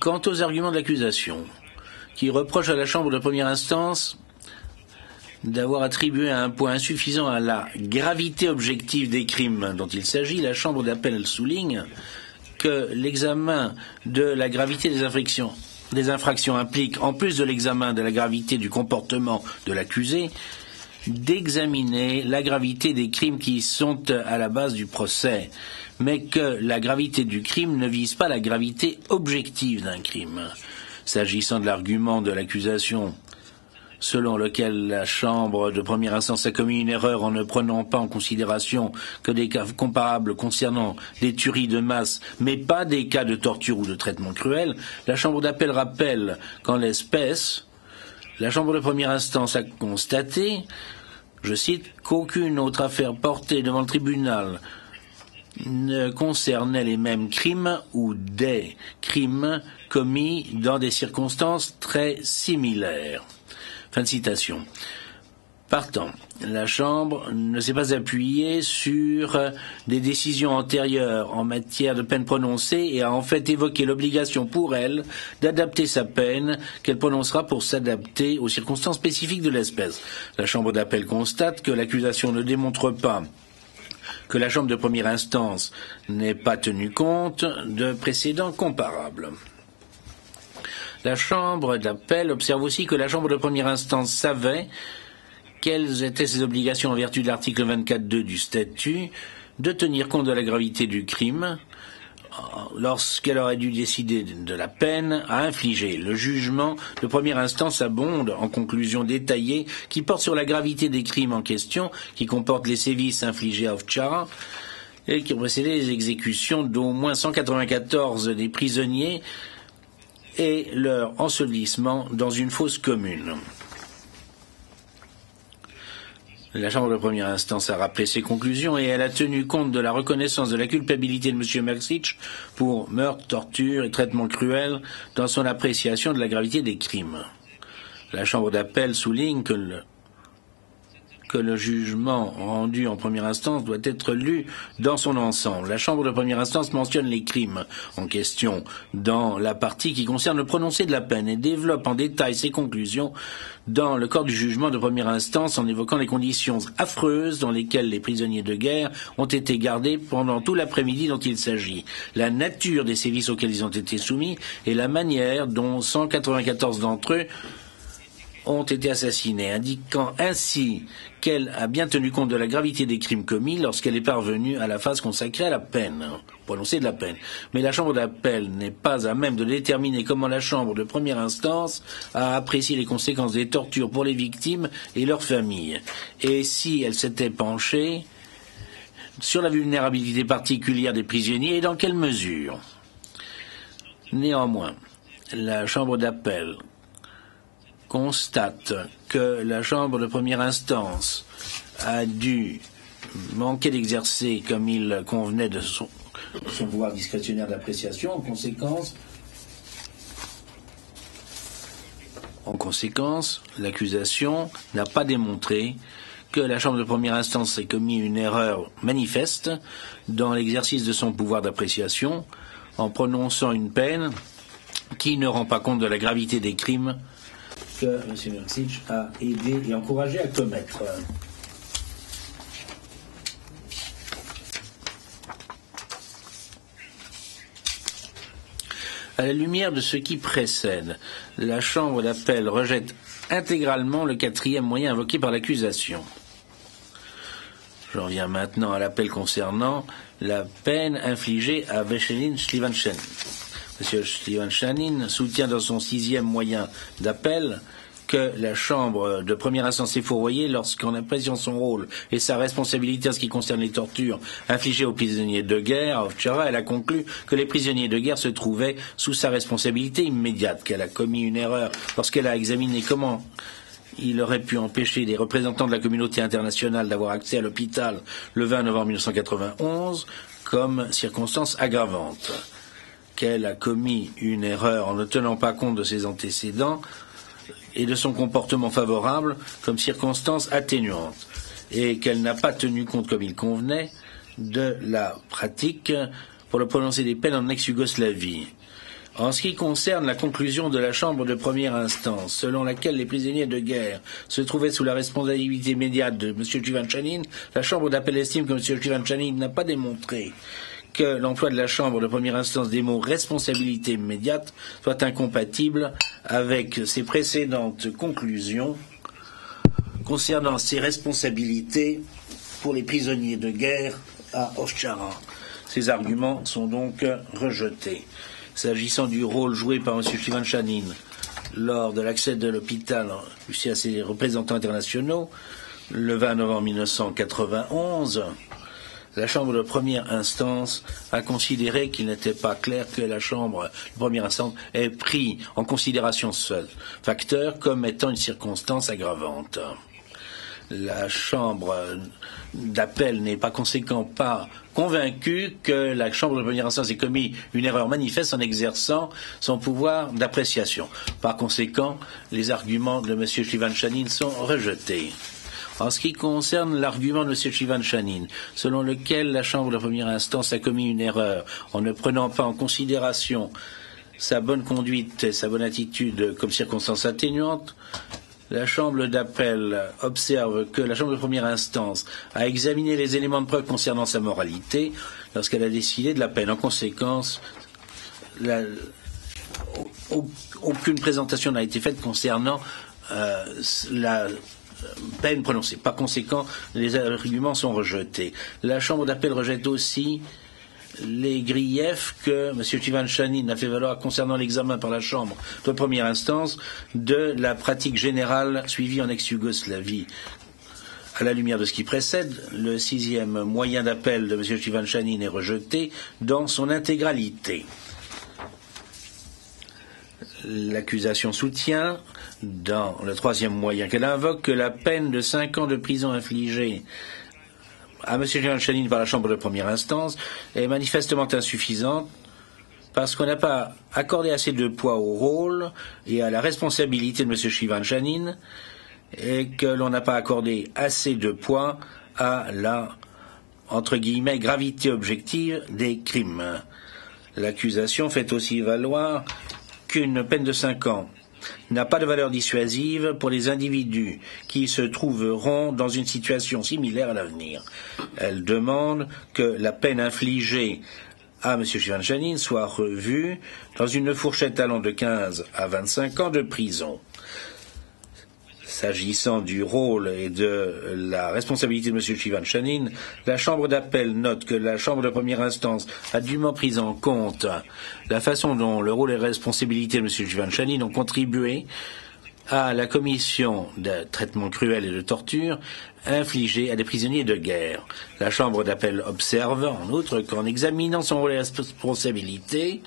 Quant aux arguments de l'accusation, qui reprochent à la Chambre de première instance d'avoir attribué un poids insuffisant à la gravité objective des crimes dont il s'agit, la Chambre d'appel souligne que l'examen de la gravité des infractions implique, en plus de l'examen de la gravité du comportement de l'accusé, d'examiner la gravité des crimes qui sont à la base du procès, mais que la gravité du crime ne vise pas la gravité objective d'un crime. S'agissant de l'argument de l'accusation selon lequel la Chambre de première instance a commis une erreur en ne prenant pas en considération que des cas comparables concernant des tueries de masse, mais pas des cas de torture ou de traitement cruel, la Chambre d'appel rappelle qu'en l'espèce, la Chambre de première instance a constaté, je cite, qu'aucune autre affaire portée devant le tribunal ne concernait les mêmes crimes ou des crimes commis dans des circonstances très similaires. Fin de citation. Partant, la Chambre ne s'est pas appuyée sur des décisions antérieures en matière de peine prononcée et a en fait évoqué l'obligation pour elle d'adapter sa peine qu'elle prononcera pour s'adapter aux circonstances spécifiques de l'espèce. La Chambre d'appel constate que l'accusation ne démontre pas que la Chambre de première instance n'ait pas tenu compte de précédents comparables. La Chambre d'appel observe aussi que la Chambre de première instance savait quelles étaient ses obligations en vertu de l'article 24.2 du statut de tenir compte de la gravité du crime lorsqu'elle aurait dû décider de la peine à infliger. Le jugement de première instance abonde en conclusions détaillées qui portent sur la gravité des crimes en question, qui comportent les sévices infligés à Ovtcharra et qui ont précédé les exécutions d'au moins 194 des prisonniers et leur ensevelissement dans une fosse commune. La Chambre de première instance a rappelé ses conclusions et elle a tenu compte de la reconnaissance de la culpabilité de M. Mrsić pour meurtre, torture et traitement cruel dans son appréciation de la gravité des crimes. La Chambre d'appel souligne que le jugement rendu en première instance doit être lu dans son ensemble. La Chambre de première instance mentionne les crimes en question dans la partie qui concerne le prononcé de la peine et développe en détail ses conclusions dans le corps du jugement de première instance en évoquant les conditions affreuses dans lesquelles les prisonniers de guerre ont été gardés pendant tout l'après-midi dont il s'agit, la nature des sévices auxquels ils ont été soumis et la manière dont 194 d'entre eux ont été assassinés, indiquant ainsi qu'elle a bien tenu compte de la gravité des crimes commis lorsqu'elle est parvenue à la phase consacrée à la peine, prononcée de la peine. Mais la Chambre d'appel n'est pas à même de déterminer comment la Chambre de première instance a apprécié les conséquences des tortures pour les victimes et leurs familles. Et si elle s'était penchée sur la vulnérabilité particulière des prisonniers et dans quelle mesure. Néanmoins, la Chambre d'appel constate que la Chambre de première instance a dû manquer d'exercer comme il convenait de son pouvoir discrétionnaire d'appréciation. En conséquence, l'accusation n'a pas démontré que la Chambre de première instance ait commis une erreur manifeste dans l'exercice de son pouvoir d'appréciation en prononçant une peine qui ne rend pas compte de la gravité des crimes que M. Mrsić a aidé et encouragé à commettre. À la lumière de ce qui précède, la Chambre d'appel rejette intégralement le quatrième moyen invoqué par l'accusation. J'en viens maintenant à l'appel concernant la peine infligée à Veselin Slivanchanin. M. Slivanchanin soutient dans son sixième moyen d'appel que la Chambre de première instance est fourvoyée lorsqu'en appréciant son rôle et sa responsabilité en ce qui concerne les tortures infligées aux prisonniers de guerre à Ovtcharra, elle a conclu que les prisonniers de guerre se trouvaient sous sa responsabilité immédiate, qu'elle a commis une erreur lorsqu'elle a examiné comment il aurait pu empêcher des représentants de la communauté internationale d'avoir accès à l'hôpital le 20 novembre 1991 comme circonstance aggravante, qu'elle a commis une erreur en ne tenant pas compte de ses antécédents et de son comportement favorable comme circonstance atténuante, et qu'elle n'a pas tenu compte comme il convenait de la pratique pour le prononcé des peines en ex-Yougoslavie. En ce qui concerne la conclusion de la Chambre de première instance, selon laquelle les prisonniers de guerre se trouvaient sous la responsabilité immédiate de M. Tchivanchanin, la Chambre d'appel estime que M. Tchivanchanin n'a pas démontré que l'emploi de la Chambre de première instance des mots responsabilité immédiate soit incompatible avec ses précédentes conclusions concernant ses responsabilités pour les prisonniers de guerre à Ovtchara. Ces arguments sont donc rejetés. S'agissant du rôle joué par M. Tchivanchanin lors de l'accès de l'hôpital à ses représentants internationaux, le 20 novembre 1991, la Chambre de première instance a considéré qu'il n'était pas clair que la Chambre de première instance ait pris en considération ce facteur comme étant une circonstance aggravante. La Chambre d'appel n'est par conséquent pas convaincue que la Chambre de première instance ait commis une erreur manifeste en exerçant son pouvoir d'appréciation. Par conséquent, les arguments de M. Tchivanchanin sont rejetés. En ce qui concerne l'argument de M. Tchivanchanin, selon lequel la Chambre de première instance a commis une erreur en ne prenant pas en considération sa bonne conduite et sa bonne attitude comme circonstance atténuante, la Chambre d'appel observe que la Chambre de première instance a examiné les éléments de preuve concernant sa moralité lorsqu'elle a décidé de la peine. En conséquence, aucune présentation n'a été faite concernant la peine prononcée. Par conséquent, les arguments sont rejetés. La Chambre d'appel rejette aussi les griefs que M. Tchivanchanin a fait valoir concernant l'examen par la Chambre de première instance de la pratique générale suivie en ex-Yougoslavie. À la lumière de ce qui précède, le 6e moyen d'appel de M. Tchivanchanin est rejeté dans son intégralité. L'accusation soutient, dans le 3e moyen qu'elle invoque, que la peine de 5 ans de prison infligée à M. Tchivanchanin par la Chambre de première instance est manifestement insuffisante parce qu'on n'a pas accordé assez de poids au rôle et à la responsabilité de M. Tchivanchanin et que l'on n'a pas accordé assez de poids à la, entre guillemets, gravité objective des crimes. L'accusation fait aussi valoir qu'une peine de 5 ans n'a pas de valeur dissuasive pour les individus qui se trouveront dans une situation similaire à l'avenir. Elle demande que la peine infligée à M. Tchivanchanin soit revue dans une fourchette allant de 15 à 25 ans de prison. S'agissant du rôle et de la responsabilité de M. Tchivanchanin, la Chambre d'appel note que la Chambre de première instance a dûment pris en compte la façon dont le rôle et la responsabilité de M. Tchivanchanin ont contribué à la commission de traitements cruels et de torture infligés à des prisonniers de guerre. La Chambre d'appel observe, en outre, qu'en examinant son rôle et responsabilité,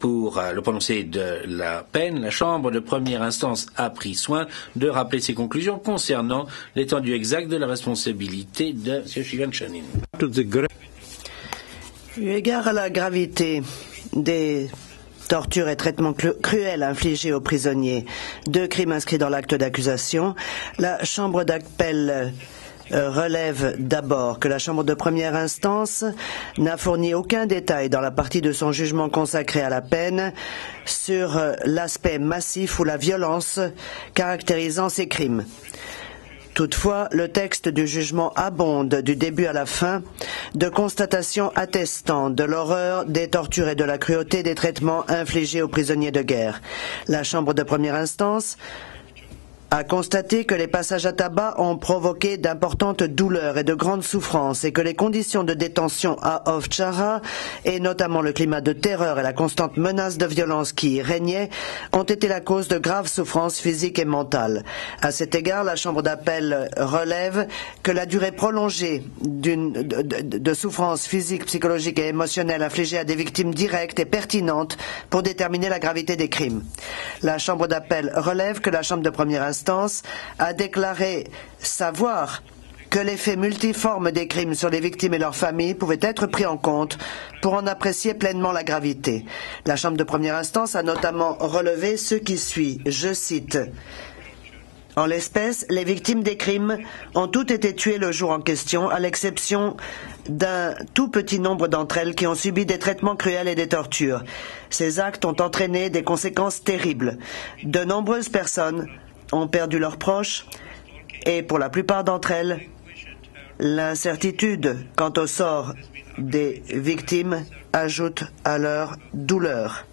pour le prononcé de la peine, la Chambre de première instance a pris soin de rappeler ses conclusions concernant l'étendue exacte de la responsabilité de M. Tchivanchanin. Eu égard à la gravité des tortures et traitements cruels infligés aux prisonniers, 2 crimes inscrits dans l'acte d'accusation, la Chambre d'appel relève d'abord que la Chambre de première instance n'a fourni aucun détail dans la partie de son jugement consacrée à la peine sur l'aspect massif ou la violence caractérisant ces crimes. Toutefois, le texte du jugement abonde du début à la fin de constatations attestant de l'horreur des tortures et de la cruauté des traitements infligés aux prisonniers de guerre. La Chambre de première instance a constaté que les passages à tabac ont provoqué d'importantes douleurs et de grandes souffrances et que les conditions de détention à Ovtchara, et notamment le climat de terreur et la constante menace de violence qui y régnait, ont été la cause de graves souffrances physiques et mentales. À cet égard, la Chambre d'appel relève que la durée prolongée de souffrances physiques, psychologiques et émotionnelles infligées à des victimes directes est pertinente pour déterminer la gravité des crimes. La Chambre d'appel relève que la Chambre de première instance a déclaré savoir que l'effet multiforme des crimes sur les victimes et leurs familles pouvait être pris en compte pour en apprécier pleinement la gravité. La Chambre de première instance a notamment relevé ce qui suit, je cite: En l'espèce, les victimes des crimes ont toutes été tuées le jour en question, à l'exception d'un tout petit nombre d'entre elles qui ont subi des traitements cruels et des tortures. Ces actes ont entraîné des conséquences terribles. De nombreuses personnes ont perdu leurs proches et pour la plupart d'entre elles, l'incertitude quant au sort des victimes ajoute à leur douleur.